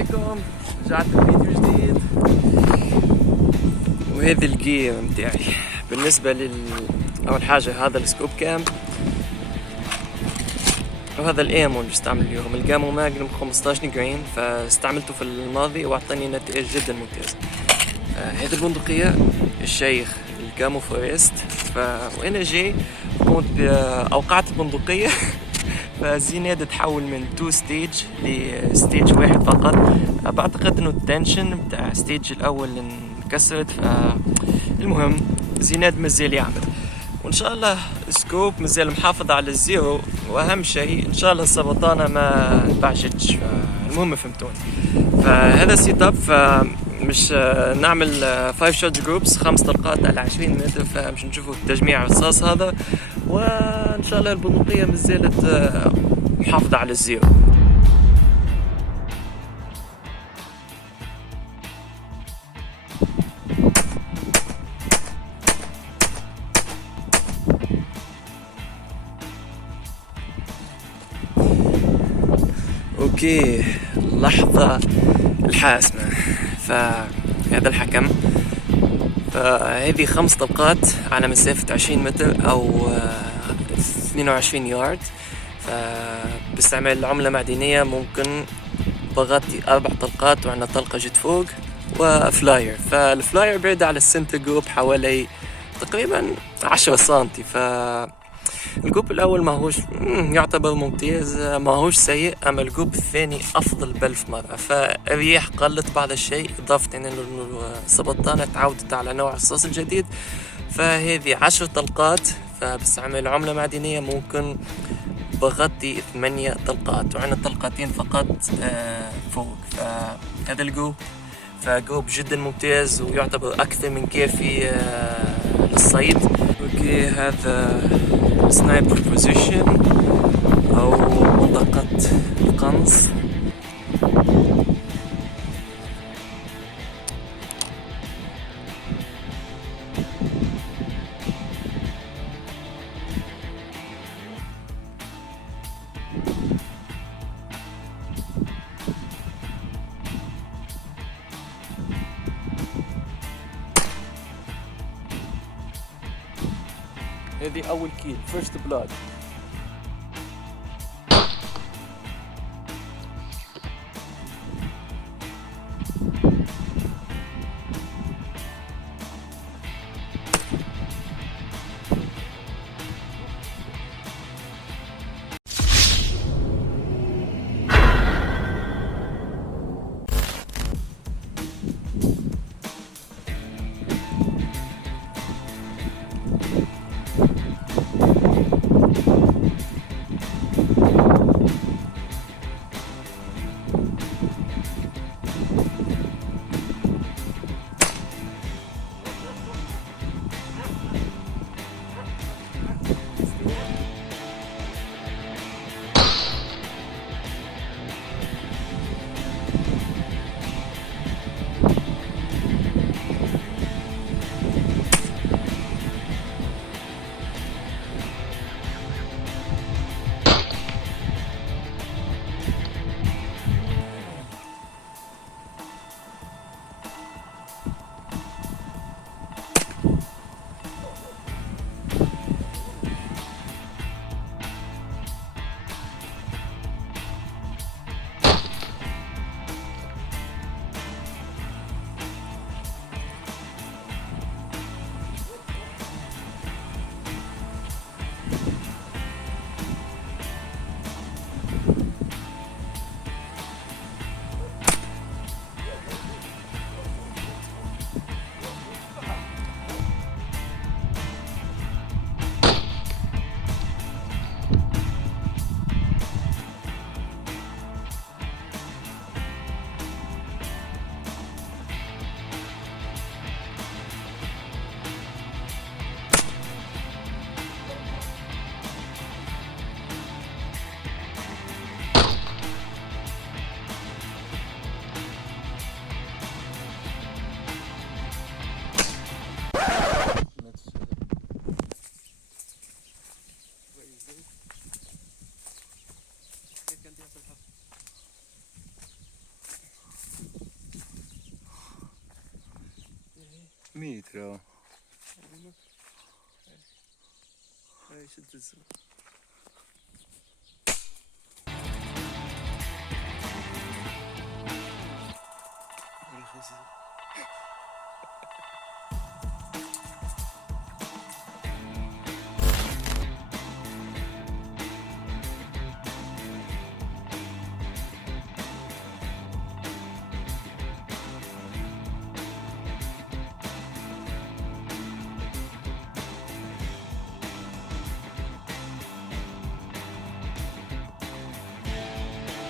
عليكم، رجعت بفيديو جديد. وهذه الجير متاعي. بالنسبة أول حاجة هذا السكوب كام، وهذا الامو اللي بستعمل اليوم الجامو ماجنوم 15 جرين، فاستعملته في الماضي واعطاني نتائج جدا ممتازة. هذه البندقية الشيخ الجامو فورست، وانا جاي كنت اوقعت البندقية فزيناد تحول من 2 ستيج لستيج واحد فقط. بعتقد انه التنشن بتاع ستيج الاول انكسرت، فالمهم زيناد مازال يعمل، وان شاء الله سكوب مازال محافظ على الزيرو، واهم شيء ان شاء الله السبطانه ما انبعجتش. المهم فهمتوني. فهذا سيت اب، مش نعمل 5 شوت جروبس 5 طلقات على 20 متر، فمش نشوفوا تجميع الرصاص هذا، وان شاء الله البندقيه مازالت محافظه على الزيرو. اوكي، اللحظة الحاسمة. فهذا الحكم، فهذه 5 طلقات على مسافة 20 متر او 22 يارد، فباستعمال عملة معدنية ممكن بغطي 4 طلقات، وعندنا طلقة جت فوق وفلاير. فالفلاير بعيد على السنتر جروب حوالي تقريبا 10 سنتي. الجروب الاول ماهوش يعتبر ممتاز، ماهوش سيء، اما الجروب الثاني افضل ب1000 مرة. فالرياح قلت بعض الشيء، اضافة ان السبطانة تعودت على نوع الرصاص الجديد. فهذه 10 طلقات، فبستعمل عملة معدنية ممكن بغطي 8 طلقات، وعندنا طلقتين فقط فوق. فهذا الجروب فجروب جدا ممتاز، ويعتبر اكثر من كافي للصيد. اوكي، هذا سنايبر بوزيشن او منطقة القنص. هذه أول كيل، فيرست بلاد. مليلتر هاي شد الزر. رخص